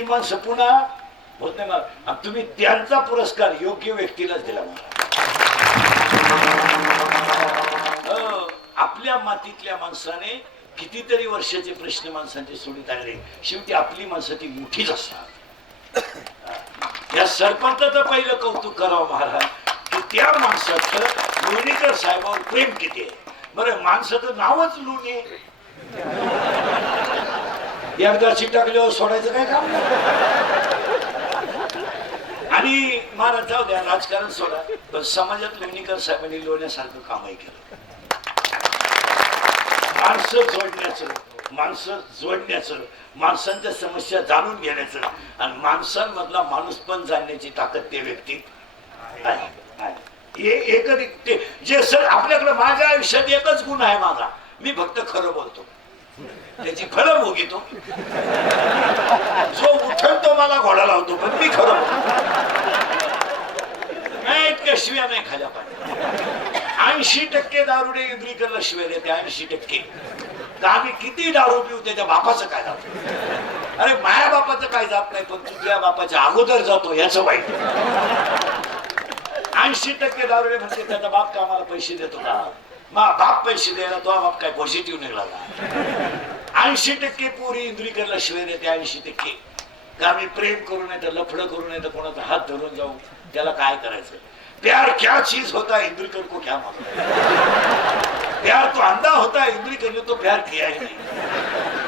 ती माणसं पुन्हा होत नाही मला. आणि तुम्ही त्यांचा पुरस्कार योग्य व्यक्तीलाच दिला मला. आपल्या मातीतल्या माणसाने कितीतरी वर्षाचे प्रश्न माणसांचे सोडीत आले, शेवटी आपली माणसं ती मोठीच असतात. या सरपंचाचं पहिलं कौतुक करावं महाराज की त्या माणसाचं लोणीकर साहेबांवर प्रेम किती आहे. बरं, माणसाचं नावच लोणी, एकदा टाकल्यावर सोडायचं काय काम. आणि महाराज जाऊ द्या, राजकारण सोडा, पण समाजात लोणीकर साहेबांनी लोण्यासारखं कामही केलं. माणसं जोडण्याचं, माणसांच्या समस्या जाणून घेण्याचं आणि माणसांमधला माणूस पण जाणण्याची ताकद त्या व्यक्तीत आहे. एकच जे सर आपल्याकडे, माझ्या आयुष्यात एकच गुण आहे माझा, मी फक्त खरं बोलतो, त्याची फळं भोगितो. जो उठल तो मला घोडा लावतो, पण मी खरं नाही. इतक्या शिव्या नाही खाल्या पाहिजे. 80% दारुडे इंद्रिकरला शिव्या देते. 80%. आम्ही किती दारू पिऊ, त्याच्या बापाचं काय जात. अरे माझ्या बापाचं काय जात नाही, पण तुझ्या बापाच्या अगोदर जातो याचं वाईट. 80% दारुडे म्हणते त्याचा बाप का आम्हाला पैसे देतो का, बाप पैसे द्यायला तो बाप काय पॉझिटिव्ह निघाला का. 80% पोरी इंद्रिकरला शिव्या देते. 80% का आम्ही प्रेम करू नये तर लफडं करू नये तर कोणाचा हात धरून जाऊ, त्याला काय करायचं. प्यार क्या चीज होता है, इंद्रिकर को क्या मालूम. प्यार तो अंधा होता है, इंद्रिकर ने तो प्यार किया ही नहीं.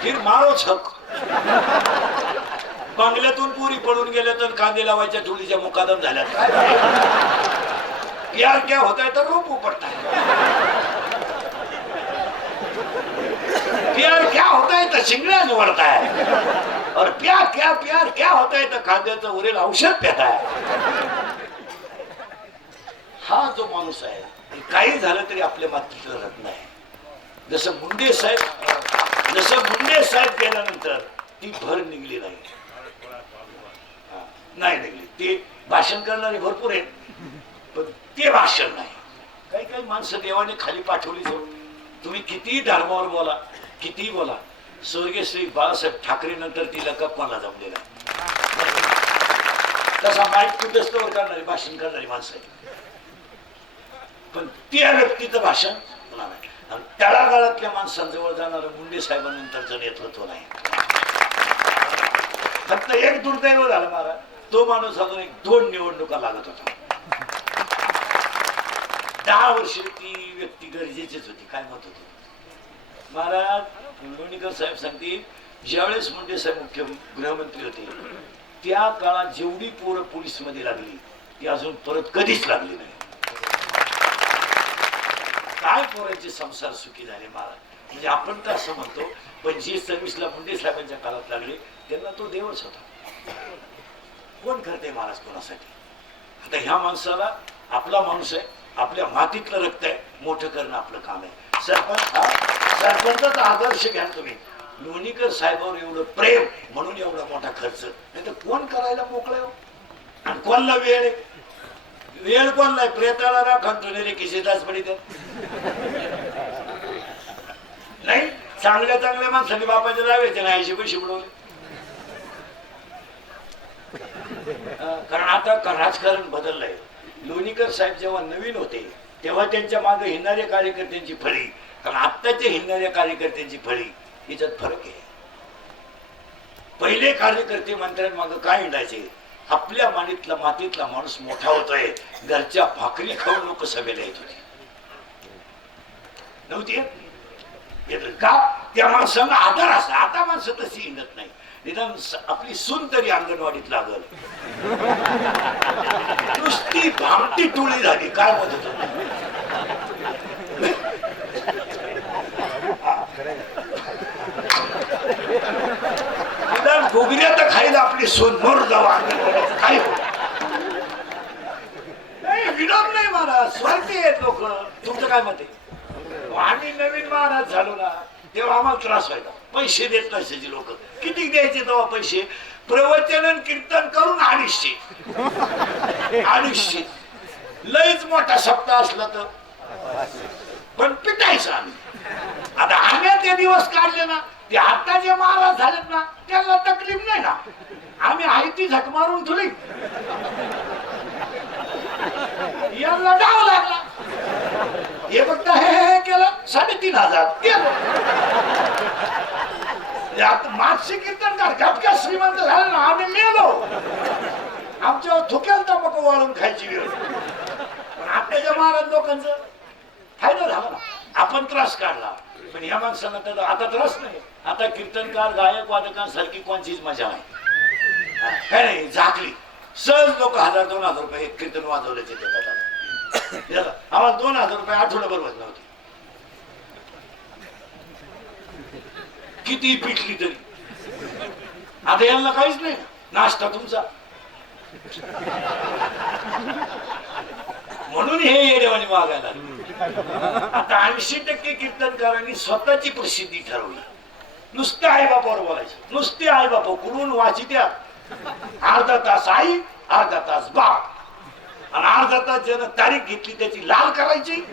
फिर मारो छक. बंगल्यातून पुरी पडून गेल्या तर कांदे लावायच्या चुलीच्या मुकादम झाल्या. प्यार क्या होता है तर रूप उपड़ता है. प्यार क्या होता है तर शिंगड्या निवडता है. और प्यार क्या होता है तर कांद्याचं उरेल औषध पिता है. हा जो माणूस आहे, काही झालं तरी आपल्या मातीतलं रत्न आहे. जसं मुंडे साहेब गेल्यानंतर ती भर निघली नाही निघली. ते भाषण करणारे भरपूर आहेत, पण ते भाषण नाही. काही काही माणसं देवाने खाली पाठवली. तुम्ही किती धर्मावर बोला, किती बोला, स्वर्गीय श्री बाळासाहेब ठाकरे नंतर तिला कप्पाला जमलेला. तसा माईक कुठेच करणारी भाषण करणारी माणसं आहे, पण त्या व्यक्तीचं भाषण नाही. आणि तळागाळातल्या माणसांजवळ जाणारं मुंडे साहेबांनंतरचं नेतृत्व नाही. फक्त एक दुर्दैव झालं महाराज, तो माणूस अजून 1-2 निवडणुका लागत होता. 10 वर्ष ती व्यक्ती गरजेचीच होती. काय मत होतं महाराज. लोणीकर साहेब सांगतील, ज्यावेळेस मुंडे साहेब मुख्य गृहमंत्री होते त्या काळात जेवढी पोरं पोलीस मध्ये लागली ती अजून परत कधीच लागली नाही. काय पोरांचे संसार सुखी झाले महाराज. म्हणजे आपण तर असं म्हणतो, पण जे सर्व्हिसला मुंडे साहेबांच्या काळात लागले त्यांना तो देवच होता. कोण करते महाराज कोणासाठी. आता ह्या माणसाला आपला माणूस आहे, आपल्या मातीतलं रक्त आहे, मोठं करणं आपलं काम आहे. सरपंचाचा आदर्श घ्या तुम्ही. लोणीकर साहेबांवर एवढं प्रेम म्हणून एवढा मोठा खर्च, नाही तर कोण करायला मोकळं हो. आणि कोणला वेळ आहे, वेळ कोणला प्रेताला राखतो रे किशेदास पडी तर नाही. चांगल्या माणसाने बापाचे लावायचे नाही, 80 पैसे बुडवले. कारण आता राजकारण बदललंय. लोणीकर साहेब जेव्हा नवीन होते तेव्हा त्यांच्या मागे हिंडणाऱ्या कार्यकर्त्यांची फळी, कारण आत्ताच्या हिंडणाऱ्या कार्यकर्त्यांची फळी, याच्यात फरक आहे. पहिले कार्यकर्ते मंत्र्यांमागे काय हिंडायचे, आपल्या मातीतला माणूस मोठा होतोय, घरच्या भाकरी खाऊन लोक सभेला येत होते. नव्हती का त्या माणसांना आधार असा. आता माणसं तशी हिंडत नाही. निदान आपली सून तरी अंगणवाडीत लागल. नुसती भामटी टोळी झाली. काय मदत होत. निदान गोगऱ्या तर खायला आपली सून मोर जावा काय विनोद नाही महाराज. स्वार्थी आहेत लोक. तुमचं काय मत आहे. आम्ही नवीन महाराज झालो ना तेव्हा आम्हाला त्रास व्हायचा. पैसे देत नसायचे लोक. किती द्यायचे तेव्हा पैसे. प्रवचन कीर्तन करून 250 लयच मोठा सप्ताह असला तर पण पिटायचं आम्ही. आता आम्ही ते दिवस काढले ना ते आता जे महाराज झालेत ना त्यांना तकलीफ नाही ना. आम्ही आहे ती झक मारून तुली यांना डाव लागला. हे फक्त हे केलं 3,500 केलं. मागची कीर्तनकार घटका श्रीमंत झाले ना आम्ही मेलो. आमच्यावर थुक्याला तंबाखू वाळून खायची वेळ. पण आताच्या महाराज लोकांचं फायदा झाला ना. आपण त्रास काढला पण या माणसांना त्याचा आता त्रास नाही. आता कीर्तनकार गायक वादकांसारखी कोणतीच मजा नाही. काय नाही झाकली सहज लोक 1,000-2,000 रुपये एक कीर्तन वाजवल्याचे देतात. आम्हाला 2,000 रुपये आठवड्याभर वाजत नव्हती. किती पिटली तरी आता यांना काहीच नाही. नाश्ता तुमचा म्हणून हे येडेवाणी मागायला. आता 80% कीर्तनकारांनी स्वतःची प्रसिद्धी ठरवली. नुसते आई बापावर बोलायचे. नुसते आई बापा कुठून वाचित्या. अर्धा तास आई अर्धा तास बाप आणि अर्धा तास ज्यानं तारीख घेतली त्याची लाल करायची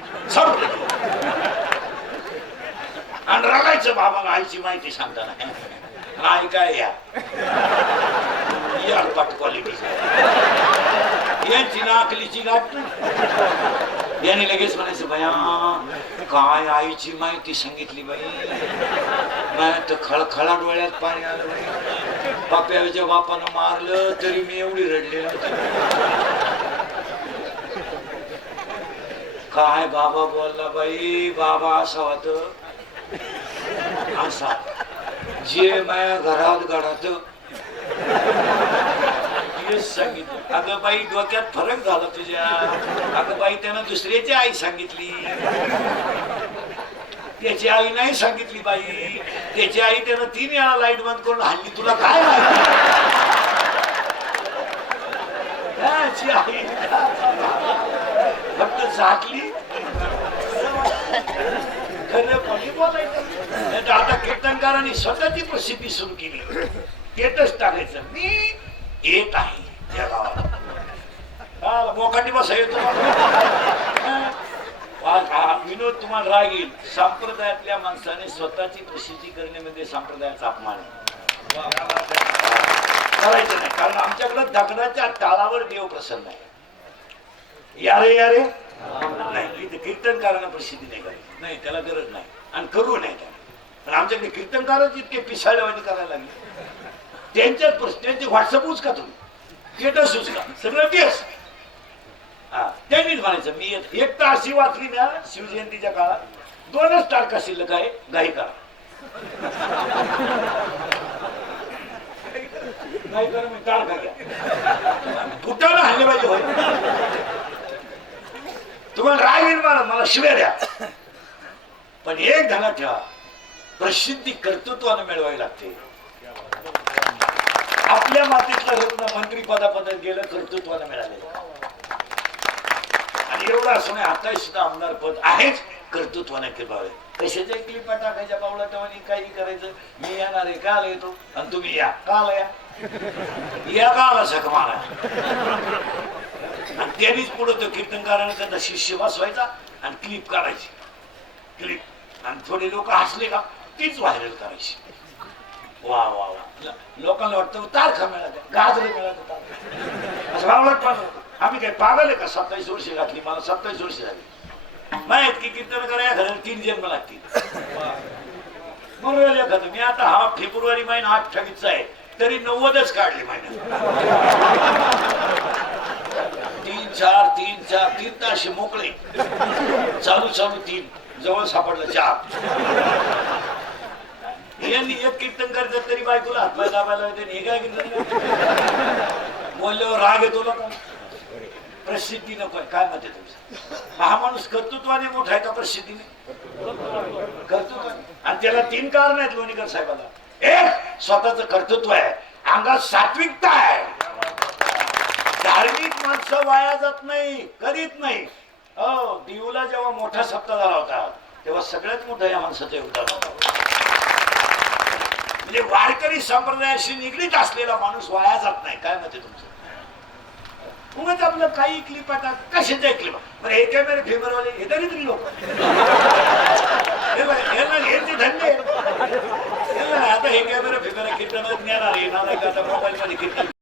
आणि रगायचं बाबा आईची माहिती सांगताना. आई काय या क्वालिटी यांची नाकलीची गाठ नाही. याने लगेच म्हणायचं बया काय आईची माहिती सांगितली बाई. तर खळखळा डोळ्यात पाणी आलं बाई. बाप्याच्या बापानं मारलं तरी मी एवढी रडले नव्हती. काय बाबा बोलला बाई. बाबा असा होत असा जे माझ्या घरात घडात सांगितलं. अगं बाई डोक्यात फरक झाला तुझ्या. अगं बाई त्यानं दुसऱ्याची आई सांगितली. त्याची आई नाही सांगितली बाई. त्याची आई त्यानं 3 वेळा लाईट बंद करून हल्ली. तुला काय माहिती त्याची आई फक्त झाकली. खरं कोणी बोलायचं. आता कीर्तनकारांनी स्वतःची प्रसिद्धी सुरू केली. तेच टाकायचं मी येत आहे या गावाला. मोकाटी बसा येतो विनोद तुम्हाला राग येईल. संप्रदायातल्या माणसाने स्वतःची प्रसिद्धी करण्यामध्ये संप्रदायाचा अपमान करायचं नाही. कारण आमच्याकडे दगडाच्या तालावर देव प्रसन्न आहे. यारे यारे नाही. इथे कीर्तनकारांना प्रसिद्धी नाही करायची. नाही त्याला गरज नाही आणि करू नाही त्याला. पण आमच्याकडे कीर्तनकारच इतके पिसाळेवाणी करायला लागले. त्यांचे व्हॉट्सअप उचका तुम्ही स्टेटस उचका सगळं तेच. त्यांनीच म्हणायचं मी एक तर अशी वाचली ना शिवजयंतीच्या काळात 2च तारखा शिल्लक आहे गाई करा. गाई करा मी तारखा घ्या. फुटायला हल्ले पाहिजे होय. तुम्हाला राग येईल मला शिव्या द्या. पण एक ध्यानात ठेवा प्रसिद्धी कर्तृत्वानं मिळवावी लागते. आपल्या मातीतलं रत्न मंत्री पदापदात गेलं कर्तृत्वाला मिळालेलं. आणि एवढं असं नाही आता सुद्धा आमदार पद आहेच कर्तृत्वाने केलं. कशाच्या क्लिपा टाकायच्या पावला टवानी काही करायचं. मी येणार आहे काल येतो आणि तुम्ही या काल या काला झक मारा. आणि त्यांनीच पुढे तो कीर्तनकाराने त्याचा शिष्य बसवायचा आणि क्लिप काढायची. क्लिप आणि थोडे लोक हसले का तीच व्हायरल करायची. वा वा वा. लोकांना वाटतं तारखा मिळाल्या गाजरे मिळाले. असं भावलं पण आम्ही काय पागल आहे का. 27 वर्ष घातली मला. 27 वर्ष झाली. माहित की कीर्तन करायला घराला 3 जन्म लागतील. म्हणून एखादं मी आता हा फेब्रुवारी महिना 28 आहे तरी 90च काढले महिन्यात. 3 तास मोकळे चालू 3 जवळ सापडलं 4. यांनी एक कीर्तन करतात तरी बायकोला हातपाय दाबायला हे काय कीर्तन बोलल्यावर राग येतो लोक. प्रसिद्धी नको काय मत आहे तुमचं. हा माणूस कर्तृत्वाने मोठा आहे का प्रसिद्धीने. कर्तृत्वाने. आणि त्याला 3 कारण आहेत लोणीकर साहेबाला. एक स्वतःच कर्तृत्व आहे. अंगात सात्विकता आहे. धार्मिक माणसं वाया जात नाही करीत नाही. देऊला जेव्हा मोठा सप्ताह झाला होता तेव्हा सगळ्यात मोठा या माणसाचं योगदान होतं. म्हणजे वारकरी संप्रदायाशी निगडीत असलेला माणूस वाया जात नाही. काय मत आहे तुमचं. उगाच आपलं काही क्लिप आता कशाच्या क्लिप बरं हे कॅमेरे फेमरवाले हे तरी लोक यांचे धंदे हे काय बरं फिरायला कीर्तनात ज्ञान आले नाला